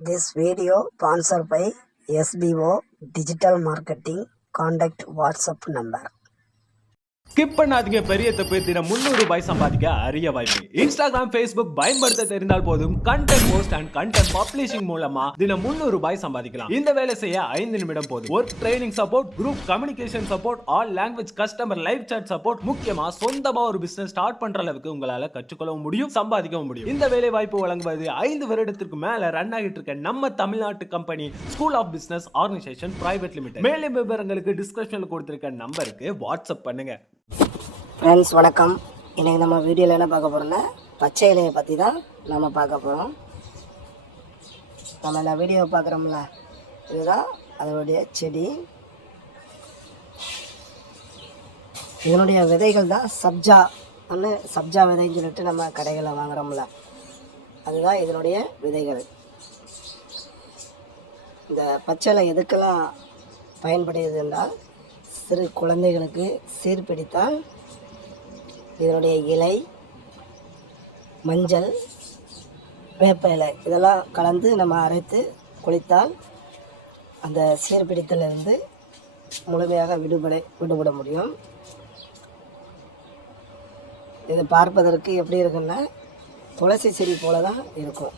This video sponsored by SBO Digital Marketing. Contact WhatsApp number. Skip பண்ணாதீங்க. பெரிய தப்பு. தினம் 300 ரூபாய் சம்பாதிக்க அரிய வாய்ப்பு. இன்ஸ்டாகிராம், ஃபேஸ்புக் பயன்படுத்த தெரிந்தால் போதும் content post and content publishing மூலமா தினம் 300 ரூபாய் சம்பாதிக்கலாம். இந்த வேலை செய்ய 5 நிமிடம் போதும். Work training support, group communication support, all language customer live chat support, முக்கியமா சொந்தமா ஒரு பிசினஸ் ஸ்டார்ட் பண்ற அளவுக்கு உங்களால கற்றுக்கொள்ளவும் முடியும், சம்பாதிக்கவும் முடியும். இந்த வேலை வாய்ப்பு வழங்குவது 5 வருடத்திற்கு மேல ரன் ஆகிட்டு இருக்க நம்ம தமிழ்நாட்டு company school of business organisation private limited. மேலும் விவரங்களுக்கு டிஸ்கிரிப்ஷன்ல கொடுத்திருக்க நம்பருக்கு வாட்ஸ்அப் பண்ணுங்க. ஃப்ரெண்ட்ஸ் வணக்கம். இன்றைக்கி நம்ம வீடியோவில் என்ன பார்க்க போகிறோம்னா பச்சை இலையை பற்றி தான் நம்ம பார்க்க போகிறோம். நம்ம இந்த வீடியோவை பார்க்குறோம்ல, இதுதான் அதனுடைய செடி. இதனுடைய விதைகள் தான் சப்ஜா விதைன்னு சொல்லிட்டு நம்ம கடைகளில் வாங்குகிறோம்ல, அதுதான் இதனுடைய விதைகள். இந்த பச்சை இலை எதுக்கெல்லாம் பயன்படுகிறது என்றால், சிறு குழந்தைகளுக்கு சீர்பிடித்தால் இதனுடைய இலை, மஞ்சள், வேப்ப இலை இதெல்லாம் கலந்து நம்ம அரைத்து குளித்தால் அந்த சீர்பிடித்தலிருந்து முழுமையாக விடுபட முடியும். இது பார்ப்பதற்கு எப்படி இருக்குன்னா துளசி செடி போல தான் இருக்கும்.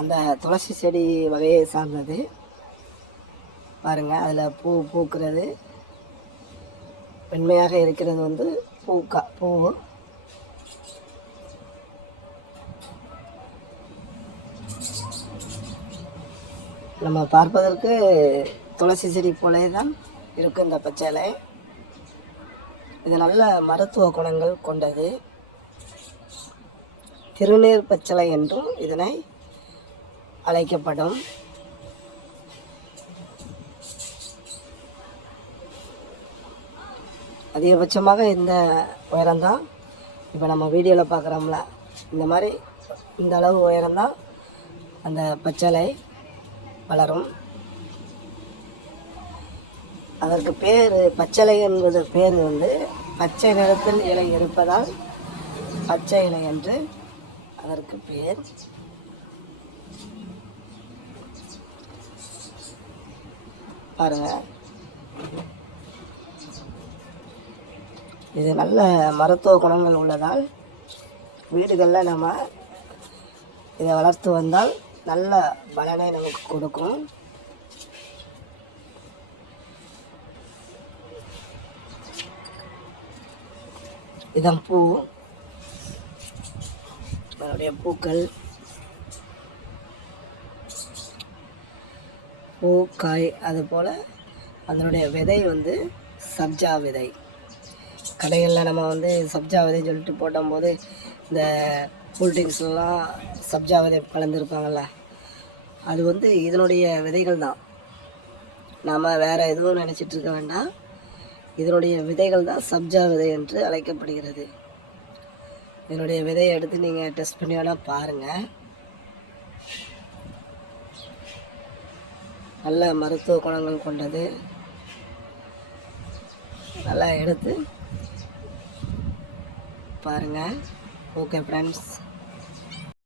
அந்த துளசி செடி வகையை சார்ந்தது. பாருங்கள், அதில் பூ பூக்கிறது, வெண்மையாக இருக்கிறது வந்து பூ. நம்ம பார்ப்பதற்கு துளசி செடி போலே தான் இருக்கும் இந்த பச்சை இலை. இது நல்ல மருத்துவ குணங்கள் கொண்டது. திருநீர் பச்சிலை என்றும் இதனை அழைக்கப்படும். அதிகபட்சமாக இந்த உயரம்தான் இப்போ நம்ம வீடியோவில் பார்க்குறோம்ல, இந்த மாதிரி இந்த அளவு உயரம்தான் அந்த பச்சை வளரும். அதற்கு பேர் பச்சை என்பது பேர் வந்து பச்சை நிறத்தில் இலை இருப்பதால் பச்சை இலை என்று அதற்கு பேர். பாருங்கள், இது நல்ல மருத்துவ குணங்கள் உள்ளதால் வீடுகளில் நம்ம இதை வளர்த்து வந்தால் நல்ல பலனை நமக்கு கொடுக்கும். இதன் பூ, அதனுடைய பூக்கள், பூ, காய், அதுபோல் அதனுடைய விதை வந்து சப்ஜா விதை. கடைகளில் நம்ம வந்து சப்ஜா விதை சொல்லிட்டு போடும்போது இந்த கூல்ட்ரிங்க்ஸ்லாம் சப்ஜா விதை கலந்துருப்பாங்கள்ல, அது வந்து இதனுடைய விதைகள் தான். நாம் வேறு எதுவும் நினச்சிட்ருக்க வேண்டாம். இதனுடைய விதைகள் தான் சப்ஜா விதை என்று அழைக்கப்படுகிறது. இதனுடைய விதையை எடுத்து நீங்கள் டெஸ்ட் பண்ணி வேணால் பாருங்கள். நல்ல மருத்துவ குணங்கள் கொண்டது. நல்லா எடுத்து பாருங்கள். Okay friends.